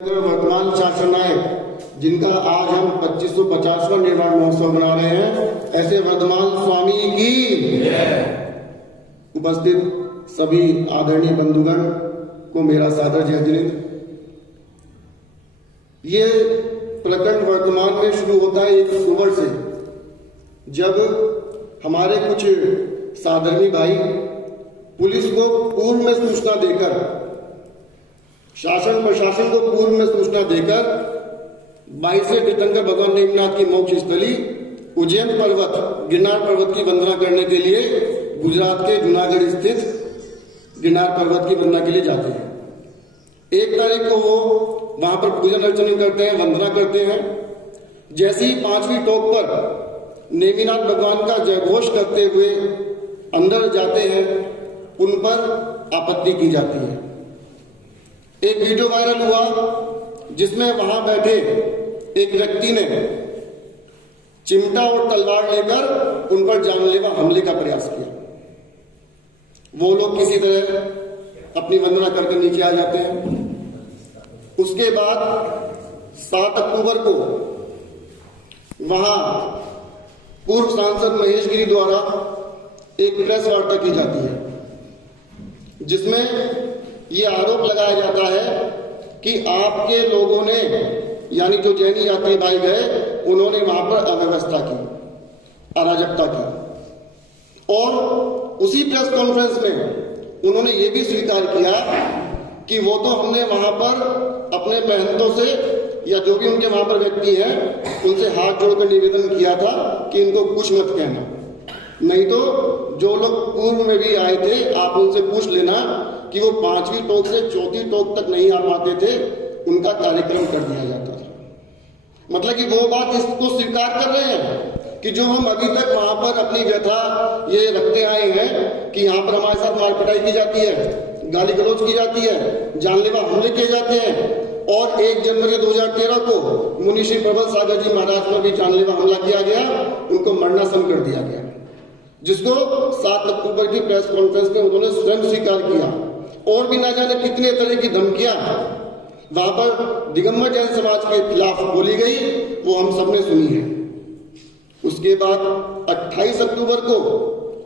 वर्तमान शासन आए जिनका आज हम 2550वां निर्वाण महोत्सव मना रहे हैं, ऐसे वर्धमान स्वामी की उपस्थित सभी आदरणीय बंधुगण को मेरा सादर जय जिनेंद्र। ये प्रकरण वर्तमान में शुरू होता है 1 अक्टूबर से, जब हमारे कुछ साधर्मी भाई पुलिस को पूर्व में सूचना देकर, शासन प्रशासन को पूर्व में सूचना देकर 22 तीर्थंकर भगवान नेमिनाथ की मोक्ष स्थली उज्जैन पर्वत, गिरनार पर्वत की वंदना करने के लिए गुजरात के जूनागढ़ स्थित गिरनार पर्वत की वंदना के लिए जाते हैं। 1 तारीख को वो वहां पर पूजन अर्चना करते हैं, वंदना करते हैं। जैसे ही 5वीं टोक पर नेमिनाथ भगवान का जयघोष करते हुए अंदर जाते हैं, उन पर आपत्ति की जाती है। एक वीडियो वायरल हुआ जिसमें वहां बैठे एक व्यक्ति ने चिमटा और तलवार लेकर उन पर जानलेवा हमले का प्रयास किया। वो लोग किसी तरह अपनी वंदना करके नीचे आ जाते हैं। उसके बाद 7 अक्टूबर को वहां पूर्व सांसद महेश गिरी द्वारा एक प्रेस वार्ता की जाती है, जिसमें ये आरोप लगाया जाता है कि आपके लोगों ने, यानी जो जैनी यात्री भाई गए, उन्होंने वहां पर अव्यवस्था की, अराजकता की। और उसी प्रेस कॉन्फ्रेंस में उन्होंने ये भी स्वीकार किया कि वो तो हमने वहां पर अपने महंतों से या जो भी उनके वहां पर व्यक्ति हैं उनसे हाथ जोड़कर निवेदन किया था कि इनको कुछ मत कहना, नहीं तो जो लोग पूर्व में भी आए थे आप उनसे पूछ लेना कि वो 5वीं टोक से 4थी टोक तक नहीं आ पाते थे, उनका कार्यक्रम कर दिया जाता था। मतलब कि वो बात इसको स्वीकार कर रहे हैं कि जो हम अभी तक वहां पर अपनी व्यथा ये रखते आए हैं कि यहाँ पर हमारे साथ मार पिटाई की जाती है, गाली गलौज की जाती है, जानलेवा हमले किए जाते हैं। और 1 जनवरी 2013 को मुनिश्री प्रबल सागर जी महाराज पर भी जानलेवा हमला किया गया, उनको मरणासन कर दिया गया, जिसको 7 अक्टूबर की प्रेस कॉन्फ्रेंस में उन्होंने स्वयं स्वीकार किया। और भी ना जाने कितने तरह की धमकियां वहां पर दिगंबर जैन समाज के खिलाफ बोली गई, वो हम सबने सुनी है। उसके बाद 28 अक्टूबर को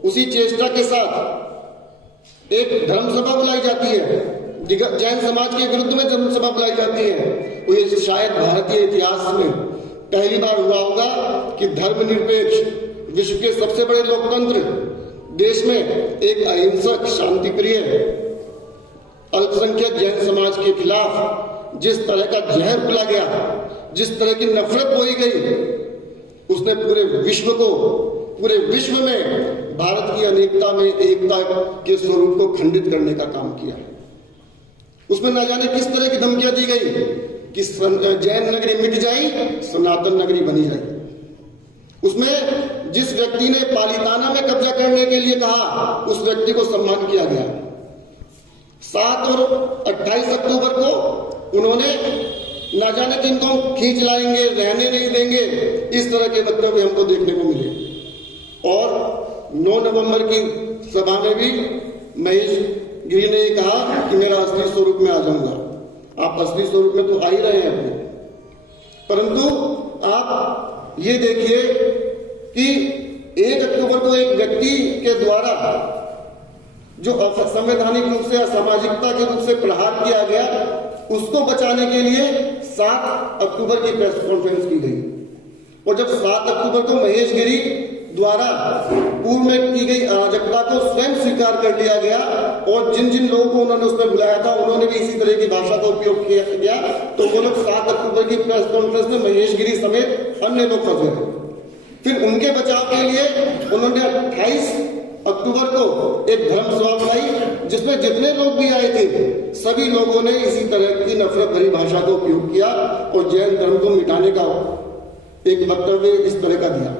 उसी चेष्टा के साथ एक धर्मसभा बुलाई जाती है, जैन समाज के विरुद्ध में धर्मसभा बुलाई जाती है। वो ये शायद भारतीय इतिहास में पहली बार हुआ होगा कि धर्मनिरपेक्ष विश्व के सबसे बड़े लोकतंत्र देश में एक अहिंसक, शांतिप्रिय, अल्पसंख्यक जैन समाज के खिलाफ जिस तरह का जहर पिला गया, जिस तरह की नफरत बोई गई, उसने पूरे विश्व में भारत की अनेकता में एकता के स्वरूप को खंडित करने का काम किया। उसमें ना जाने किस तरह की धमकियां दी गई कि जैन नगरी मिट जाए, सनातन नगरी बनी जाए। उसमें जिस व्यक्ति ने पालीताना में कब्जा करने के लिए कहा, उस व्यक्ति को सम्मान किया गया। 7 और 28 अक्टूबर को उन्होंने ना जाने कि इनको हम खींच लाएंगे, रहने नहीं देंगे, इस तरह के वक्तव्य हमको देखने को मिले। और 9 नवंबर की सभा में भी महेश गिरी ने कहा कि मेरा असली स्वरूप में आ जाऊंगा। आप असली स्वरूप में तो आ ही रहे हैं अपने, परंतु आप ये देखिए कि 1 अक्टूबर को एक व्यक्ति के द्वारा जो असंवैधानिक रूप से, असामाजिकता के रूप से प्रहार किया गया, उसको बचाने के लिए 7 अक्टूबर की प्रेस कॉन्फ्रेंस की गई। और जब 7 अक्टूबर को महेश गिरी द्वारा पूर्व में की गई अराजकता को स्वयं स्वीकार कर लिया गया और जिन जिन लोगों को उन्होंने उस पर बुलाया था उन्होंने भी इसी तरह की भाषा का उपयोग किया गया, तो वो लोग 7 अक्टूबर की प्रेस कॉन्फ्रेंस में महेश गिरी समेत अन्य लोग फंस गए। फिर उनके बचाव के लिए उन्होंने 28 अक्टूबर को एक धर्म सभा बुलाई, जिसमें जितने लोग भी आए थे सभी लोगों ने इसी तरह की नफरत भरी भाषा का उपयोग किया और जैन धर्म को मिटाने का एक वक्तव्य इस तरह का दिया।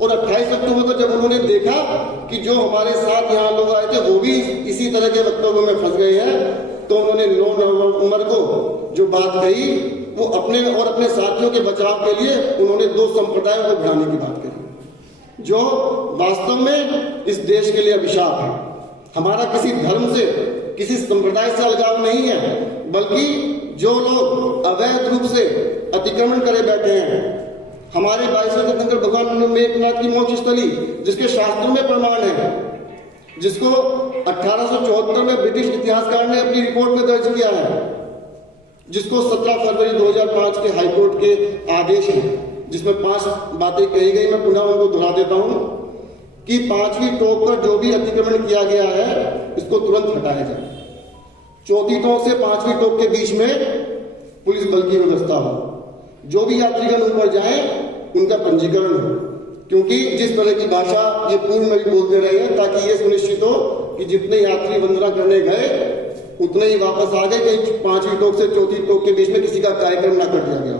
और 28 अक्टूबर को जब उन्होंने देखा कि जो हमारे साथ यहाँ लोग आए थे वो भी इसी तरह के वक्तव्यों में फंस गए हैं, तो उन्होंने 9 नवंबर को जो बात कही, वो अपने और अपने साथियों के बचाव के लिए उन्होंने 2 संप्रदायों को भिड़ाने की बात कही, जो वास्तव में इस देश के लिए अभिशाप है। हमारा किसी धर्म से, किसी संप्रदाय से अलगाव नहीं है, बल्कि जो लोग अवैध रूप से अतिक्रमण करे बैठे हैं, हमारे 22 तीर्थंकर भगवान मेघनाथ की मोक्ष स्थली जिसके शास्त्रों में प्रमाण है, जिसको 1874 में ब्रिटिश इतिहासकार ने अपनी रिपोर्ट में दर्ज किया है, जिसको 17 फरवरी 2005 के हाईकोर्ट के आदेश है जिसमें 5 बातें कही गई। मैं पुनः उनको दोहरा देता हूं कि 5वीं टोक पर जो भी अतिक्रमण किया गया है इसको तुरंत हटाया जाए। 4थी टोक से 5वीं टोक के बीच में पुलिस बल की व्यवस्था हो। जो भी यात्रीगण ऊपर जाए उनका पंजीकरण हो, क्योंकि जिस तरह की भाषा ये पूर्व में भी बोलते रहे हैं ताकि ये सुनिश्चित हो कि जितने यात्री वंदना करने गए उतने ही वापस आ गए, कहीं 5वीं टोक से 4थी टोक के बीच में किसी का कार्यक्रम ना कर दिया गया।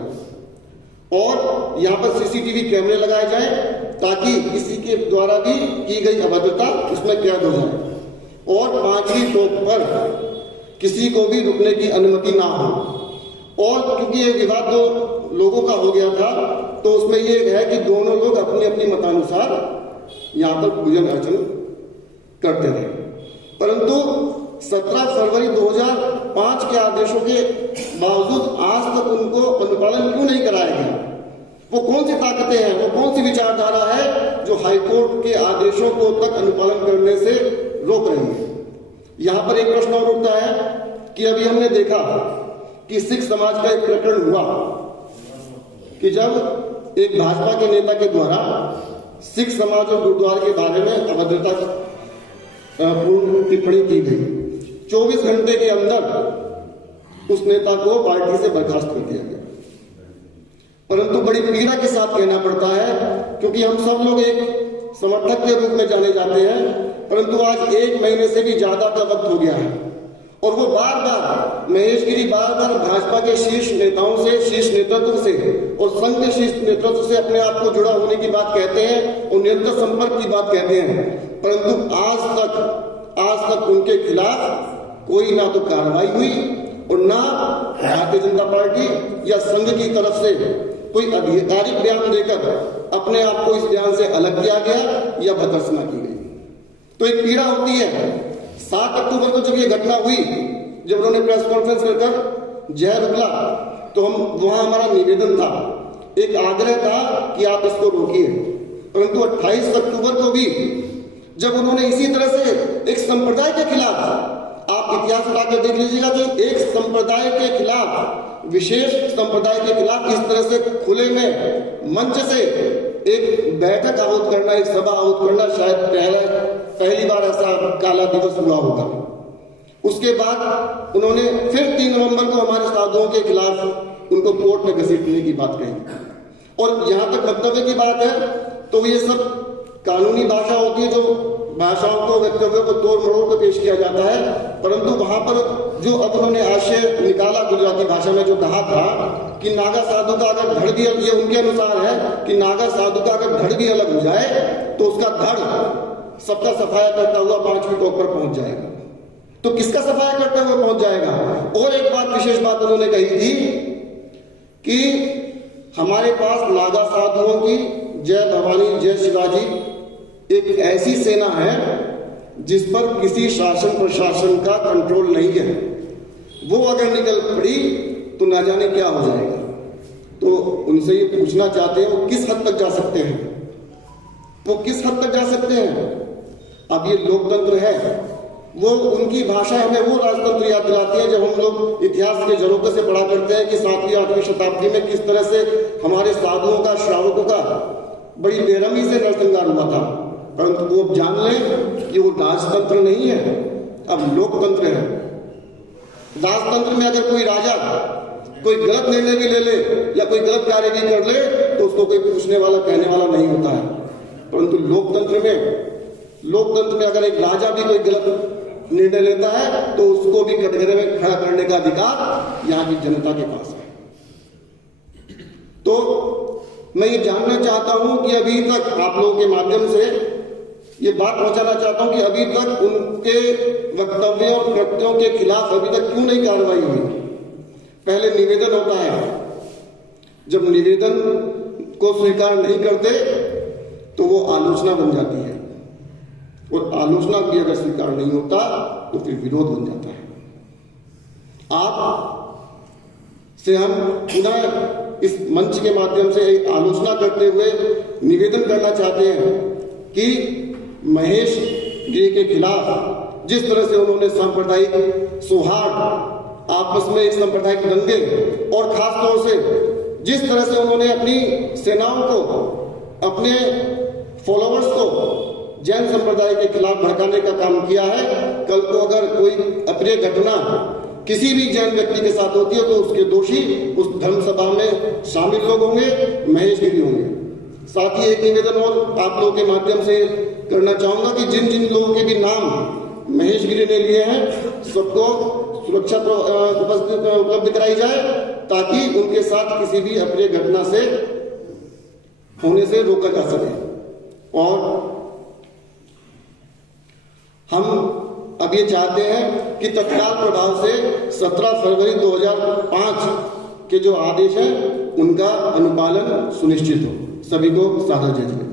और यहाँ पर सीसीटीवी कैमरे लगाए जाए ताकि किसी के द्वारा भी की गई अभद्रता उसमें कैद हो जाए। और 5वीं टोक पर किसी को भी रुकने की अनुमति ना हो। और क्योंकि ये विवाद 2 लोगों का हो गया था तो उसमें ये है कि दोनों लोग अपनी अपनी मतानुसार यहाँ पर पूजन अर्चन करते रहे, परंतु 17 फरवरी 2005 के आदेशों के बावजूद आज तक उनको अनुपालन क्यों नहीं कराया गया? वो कौन सी ताकतें हैं, वो कौन सी विचारधारा है जो हाईकोर्ट के आदेशों को तक अनुपालन करने से रोक रही है? यहां पर एक प्रश्न और उठता है कि अभी हमने देखा कि सिख समाज का एक प्रकरण हुआ कि जब एक भाजपा के नेता के द्वारा सिख समाज और गुरुद्वारे के बारे में अभद्रता पूर्ण टिप्पणी की गई, 24 घंटे के अंदर उस नेता को पार्टी से बर्खास्त कर दिया गया। परंतु बड़ी पीड़ा के साथ कहना पड़ता है क्योंकि हम सब लोग एक समर्थक के रूप में जाने जाते हैं, परंतु आज 1 महीने से भी ज्यादा का वक्त हो गया है और वो बार बार महेश गिरी बार बार भाजपा के शीर्ष नेताओं से, शीर्ष नेतृत्व से और संघ के शीर्ष नेतृत्व से अपने आप को जुड़ा होने की बात कहते हैं और नेत्र संपर्क की बात कहते हैं, परंतु आज तक उनके खिलाफ कोई ना तो कार्रवाई हुई और ना भारतीय जनता पार्टी या संघ की तरफ से कोई आधिकारिक बयान देकर अपने आप को इस बयान से अलग किया गया या भर्त्सना की गई। तो एक पीड़ा होती है। 7 अक्टूबर को जब ये घटना हुई, जब उन्होंने प्रेस कॉन्फ्रेंस कर जहर उगला, तो हम वहां हमारा निवेदन था, एक आग्रह था कि आप इसको रोकिए, परंतु 28 अक्टूबर को भी जब उन्होंने इसी तरह से एक संप्रदाय के खिलाफ, आप इतिहास उठाकर देख लीजिएगा कि एक संप्रदाय के खिलाफ, विशेष संप्रदाय के खिलाफ इस तरह से खुले में मंच से एक बैठक आहूत करना, एक सभा आहूत करना, शायद पहली बार ऐसा काला दिवस हुआ होगा। उसके बाद उन्होंने फिर 3 नवंबर को हमारे साधुओं के खिलाफ उनको कोर्ट में घसीटने की बात कही। और यहां तक वक्तव्य की बात है तो ये सब कानूनी भाषा होती है, जो भाषाओं को, वक्तव्यों को तोड़ मरोड़ कर पेश किया जाता है, परंतु वहां पर जो अब उन्होंने आशय निकाला गुजराती भाषा में, जो कहा था कि नागा साधु का अगर धड़ भी, ये उनके अनुसार है कि नागा साधु का अगर धड़ भी अलग हो जाए तो उसका धड़ सबका सफाया करता हुआ 5वीं टोक पर पहुंच जाएगा। तो किसका सफाया करते हुए पहुंच जाएगा? और एक बात, विशेष बात उन्होंने कही थी कि हमारे पास नागा साधुओं की जय भवानी जय शिवाजी एक ऐसी सेना है जिस पर किसी शासन प्रशासन का कंट्रोल नहीं है, वो अगर निकल पड़ी तो ना जाने क्या हो जाएगा। तो उनसे ये पूछना चाहते हैं वो किस हद तक जा सकते हैं, वो किस हद तक जा सकते हैं? अब ये लोकतंत्र है, वो उनकी भाषा हमें वो राजतंत्र याद दिलाती है जब हम लोग इतिहास के झरोखे से पढ़ा करते हैं कि 7वीं 8वीं शताब्दी में किस तरह से हमारे साधुओं का, श्रावकों का बड़ी बेरहमी से नरसंहार हुआ था। परंतु वो अब जान लें कि वो राजतंत्र नहीं है, अब लोकतंत्र है। राजतंत्र में अगर कोई राजा कोई गलत निर्णय भी ले ले या कोई गलत कार्य भी कर ले तो उसको कोई पूछने वाला, कहने वाला नहीं होता है, परंतु लोकतंत्र में अगर एक राजा भी कोई गलत निर्णय लेता है तो उसको भी कटघरे में खड़ा करने का अधिकार यहाँ की जनता के पास है। तो मैं ये जानना चाहता हूं कि अभी तक आप लोगों के माध्यम से ये बात पहुंचाना चाहता हूं कि अभी तक उनके वक्तव्यों और कृत्यों के खिलाफ अभी तक क्यों नहीं कार्रवाई हुई? पहले निवेदन होता है, जब निवेदन को स्वीकार नहीं करते तो वो आलोचना बन जाती है, और आलोचना भी अगर स्वीकार नहीं होता तो फिर विरोध बन जाता है। आप से हम पुनः इस मंच के माध्यम से एक आलोचना करते हुए निवेदन करना चाहते हैं कि महेश गिरी के खिलाफ जिस तरह से उन्होंने सांप्रदायिक सौहार्द, आपस में एक सांप्रदायिक दंगे और खास तौर से जिस तरह से उन्होंने अपनी सेनाओं को, अपने फॉलोअर्स को जैन संप्रदाय के खिलाफ भड़काने का काम किया है, कल को अगर कोई अप्रिय घटना किसी भी जैन व्यक्ति के साथ होती है तो उसके दोषी उस धर्म सभा में शामिल लोग होंगे, महेश गिरी होंगे। साथ ही एक निवेदन और आप लोगों के माध्यम से करना चाहूंगा कि जिन जिन लोगों के भी नाम महेश गिरी ने लिए हैं सबको सुरक्षा उपलब्ध कराई जाए ताकि उनके साथ किसी भी अप्रिय घटना से होने से रोका जा सके। और हम अब ये चाहते हैं कि तत्काल प्रभाव से 17 फरवरी 2005 के जो आदेश है उनका अनुपालन सुनिश्चित हो। सभी को सादर जय।